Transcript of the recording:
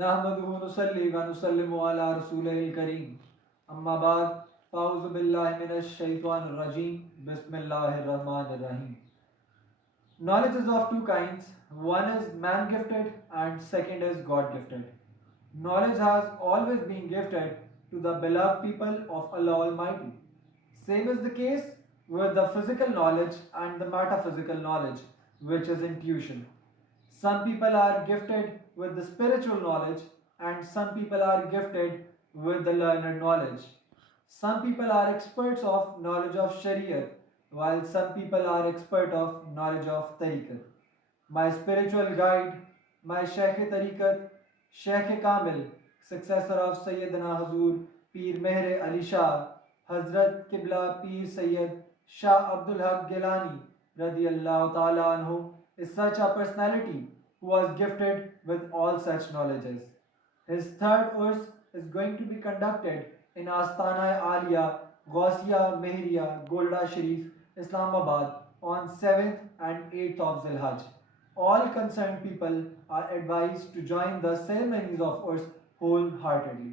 نحمده ونصلي ونسلم على رسوله الكريم أما بعد فأعوذ بالله من الشيطان الرجيم بسم الله الرحمن الرحيم. Knowledge is of two kinds. One is man gifted and second is God gifted. Knowledge has always been gifted to the beloved people of Allah Almighty. Same is the case with the physical knowledge and the metaphysical knowledge, which is intuition. Some people are gifted with the spiritual knowledge and some people are gifted with the learned knowledge. Some people are experts of knowledge of Shariat while some people are expert of knowledge of Tariqat. My spiritual guide, my Shaykh Tariqat, Shaykh Kamil, successor of Sayyidina Hazur, Peer Meher Ali Shah, Hazrat Qibla Peer Syed, Shah Abdulhaq Gilani, radiyallahu ta'ala anhu, is such a personality who was gifted with all such knowledges. His third Urs is going to be conducted in Astana Aliyah, Gausiya Mehriya, Golड़ा Sharif, Islamabad on 7th and 8th of ذولحج. All concerned people are advised to join the ceremonies of Urs wholeheartedly.